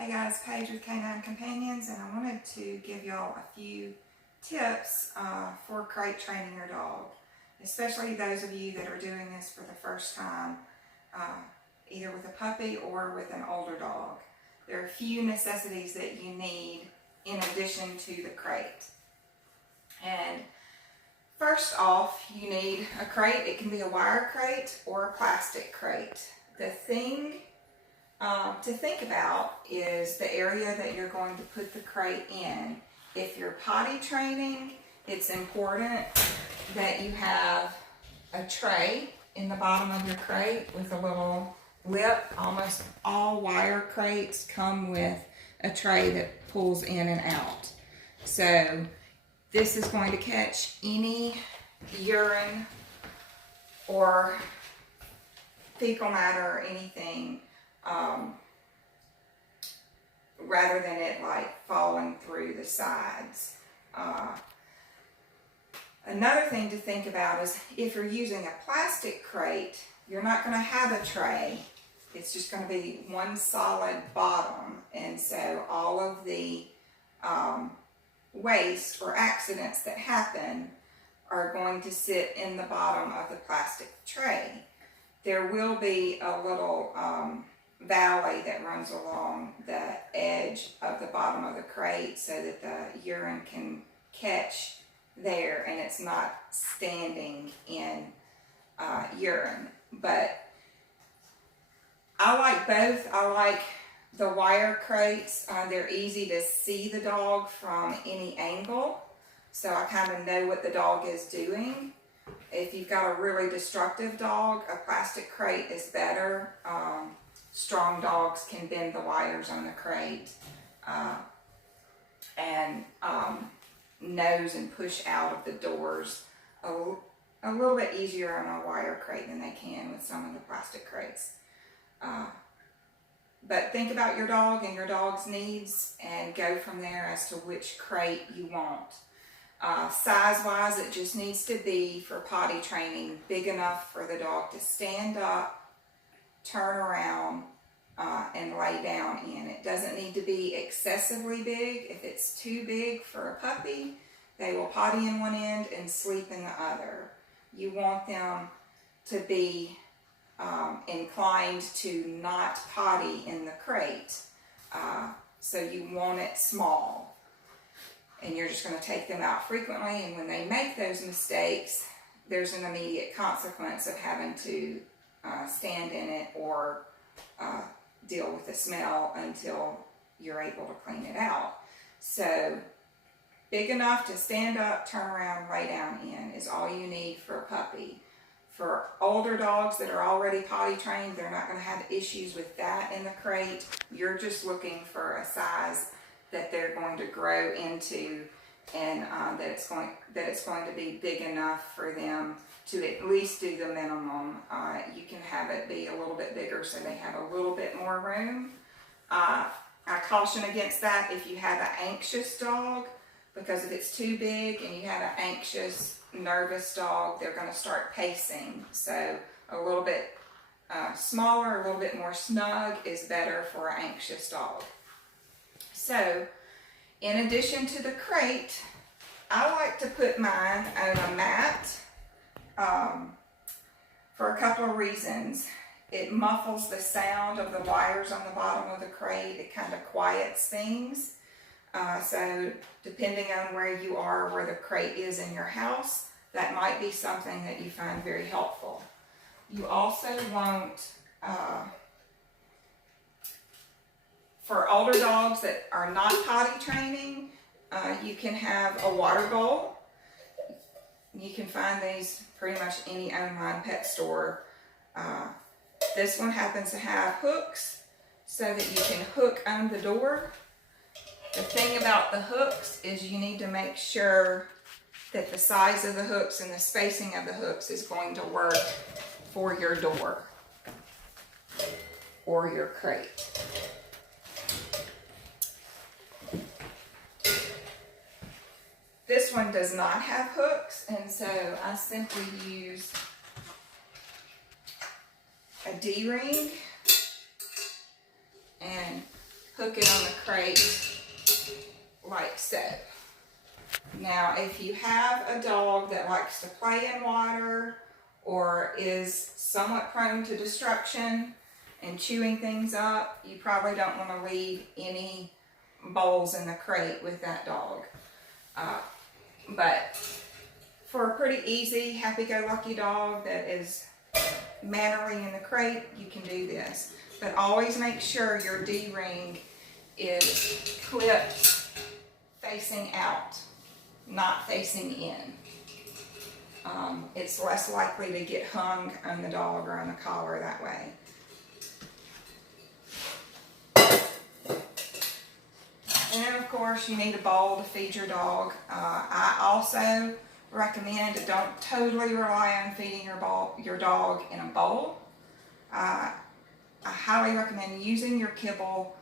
Hey guys, Paige with K9 Companions, and I wanted to give y'all a few tips for crate training your dog, especially those of you that are doing this for the first time, either with a puppy or with an older dog. There are a few necessities that you need in addition to the crate. And first off, you need a crate. It can be a wire crate or a plastic crate. The thing to think about is the area that you're going to put the crate in. If you're potty training, it's important that you have a tray in the bottom of your crate with a little lip. Almost all wire crates come with a tray that pulls in and out. So this is going to catch any urine or fecal matter or anything, rather than it like falling through the sides. Another thing to think about is if you're using a plastic crate, you're not going to have a tray. It's just going to be one solid bottom, and so all of the waste or accidents that happen are going to sit in the bottom of the plastic tray. There will be a little valley that runs along the edge of the bottom of the crate so that the urine can catch there and it's not standing in urine. But I like both. I like the wire crates. They're easy to see the dog from any angle, so I kind of know what the dog is doing. If you've got a really destructive dog, a plastic crate is better. Strong dogs can bend the wires on the crate and nose and push out of the doors a little bit easier on a wire crate than they can with some of the plastic crates. But think about your dog and your dog's needs and go from there as to which crate you want. Size-wise, it just needs to be, for potty training, big enough for the dog to stand up, turn around, and lay down in. It doesn't need to be excessively big. If it's too big for a puppy, they will potty in one end and sleep in the other. You want them to be inclined to not potty in the crate, so you want it small. And you're just going to take them out frequently, and when they make those mistakes, there's an immediate consequence of having to stand in it or deal with the smell until you're able to clean it out. So big enough to stand up, turn around, lay down in is all you need for a puppy. For older dogs that are already potty trained, they're not going to have issues with that in the crate. You're just looking for a size that they're going to grow into, and that it's going to be big enough for them to at least do the minimum. You can have it be a little bit bigger so they have a little bit more room. I caution against that if you have an anxious dog, because if it's too big and you have an anxious, nervous dog, they're going to start pacing. So a little bit smaller, a little bit more snug is better for an anxious dog. So, in addition to the crate, I like to put mine on a mat for a couple of reasons. It muffles the sound of the wires on the bottom of the crate. It kind of quiets things. So, depending on where you are, where the crate is in your house, that might be something that you find very helpful. You also want, for older dogs that are not potty training, you can have a water bowl. You can find these pretty much any online pet store. This one happens to have hooks so that you can hook on the door. The thing about the hooks is you need to make sure that the size of the hooks and the spacing of the hooks is going to work for your door or your crate. This one does not have hooks, and so I simply use a D-ring and hook it on the crate like so. Now, if you have a dog that likes to play in water or is somewhat prone to destruction and chewing things up, you probably don't want to leave any bowls in the crate with that dog. But for a pretty easy, happy-go-lucky dog that is mannerly in the crate, you can do this. But always make sure your D-ring is clipped facing out, not facing in. It's less likely to get hung on the dog or on the collar that way. And then of course you need a bowl to feed your dog. I also recommend don't totally rely on feeding your dog in a bowl. I highly recommend using your kibble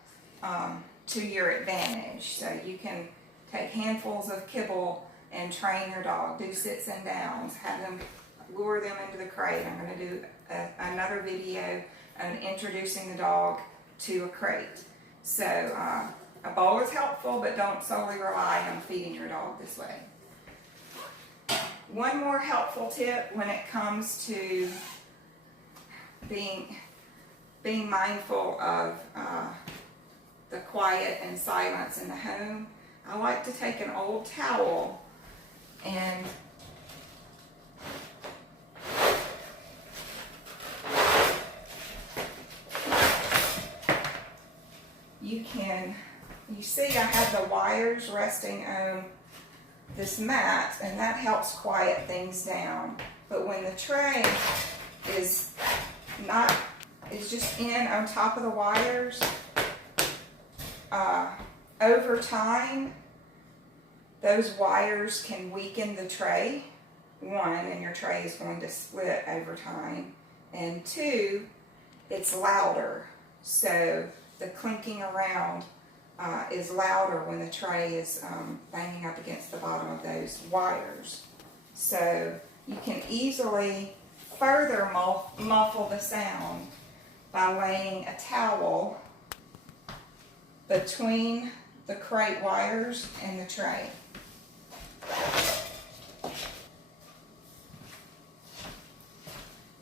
to your advantage. So you can take handfuls of kibble and train your dog, do sits and downs, have them lure them into the crate. I'm going to do another video on introducing the dog to a crate. So a bowl is helpful, but don't solely rely on feeding your dog this way. One more helpful tip when it comes to being mindful of the quiet and silence in the home, I like to take an old towel and you see I have the wires resting on this mat, and that helps quiet things down. But when the tray is just in on top of the wires, over time, those wires can weaken the tray. One, and your tray is going to split over time. And two, it's louder. So the clinking around is louder when the tray is banging up against the bottom of those wires. So you can easily further muffle the sound by laying a towel between the crate wires and the tray.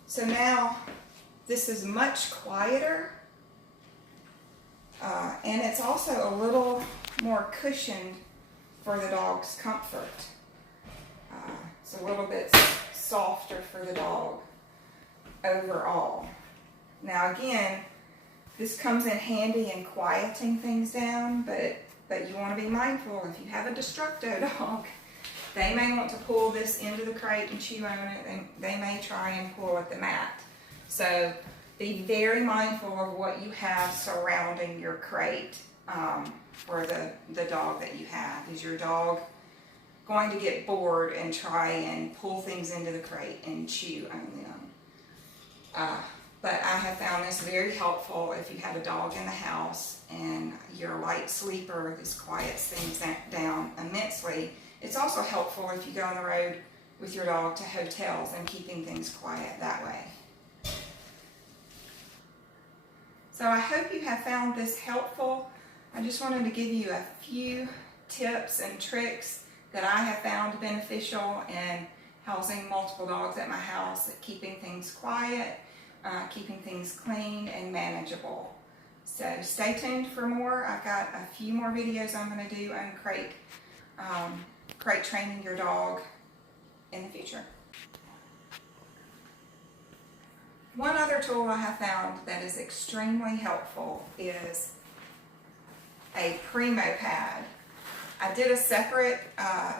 So now this is much quieter, and it's also a little more cushioned for the dog's comfort. It's a little bit softer for the dog overall. Now again, this comes in handy in quieting things down, but you want to be mindful if you have a destructo dog. They may want to pull this into the crate and chew on it, and they may try and pull at the mat. So be very mindful of what you have surrounding your crate for the dog that you have. Is your dog going to get bored and try and pull things into the crate and chew on them? But I have found this very helpful if you have a dog in the house and you're a light sleeper. This quiets things down immensely. It's also helpful if you go on the road with your dog to hotels and keeping things quiet that way. So I hope you have found this helpful. I just wanted to give you a few tips and tricks that I have found beneficial in housing multiple dogs at my house, keeping things quiet, keeping things clean and manageable. So stay tuned for more. I've got a few more videos I'm going to do on crate training your dog in the future. One other tool I have found that is extremely helpful is a Primo pad. I did a separate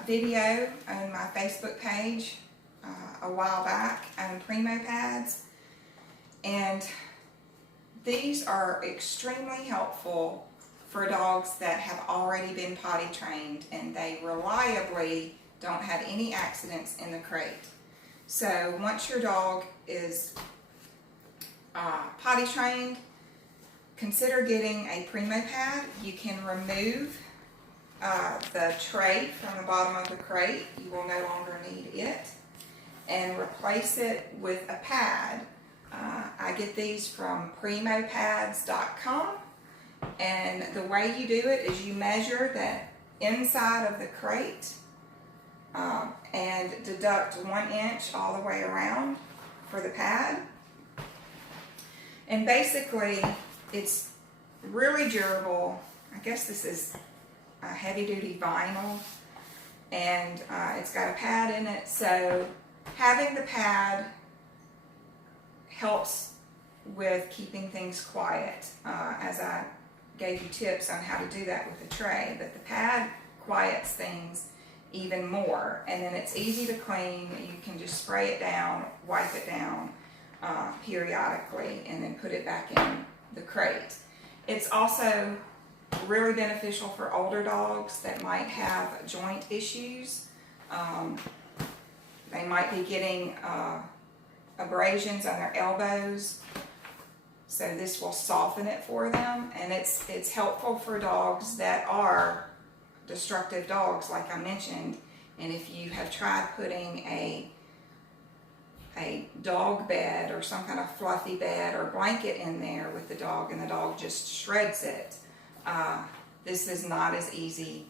video on my Facebook page a while back on Primo pads, and these are extremely helpful for dogs that have already been potty trained and they reliably don't have any accidents in the crate. So once your dog is potty trained, consider getting a Primo pad. You can remove the tray from the bottom of the crate. You will no longer need it, and replace it with a pad. I get these from primopads.com, And the way you do it is you measure the inside of the crate and deduct 1 inch all the way around for the pad. And basically, it's really durable. I guess this is a heavy-duty vinyl, and it's got a pad in it, so having the pad helps with keeping things quiet, as I gave you tips on how to do that with the tray, but the pad quiets things even more, and then it's easy to clean. You can just spray it down, wipe it down periodically, and then put it back in the crate. It's also really beneficial for older dogs that might have joint issues. They might be getting abrasions on their elbows, so this will soften it for them, and it's helpful for dogs that are destructive dogs, like I mentioned. And if you have tried putting a dog bed or some kind of fluffy bed or blanket in there with the dog, and the dog just shreds it, this is not as easy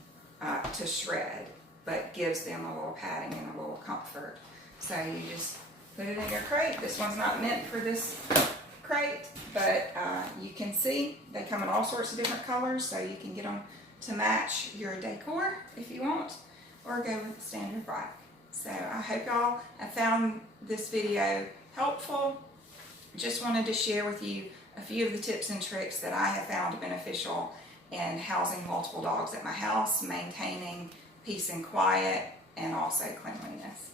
to shred, but gives them a little padding and a little comfort. So you just put it in your crate. This one's not meant for this crate, but you can see they come in all sorts of different colors, so you can get them to match your decor if you want, or go with the standard black. So I hope y'all have found this video helpful. Just wanted to share with you a few of the tips and tricks that I have found beneficial in housing multiple dogs at my house, maintaining peace and quiet, and also cleanliness.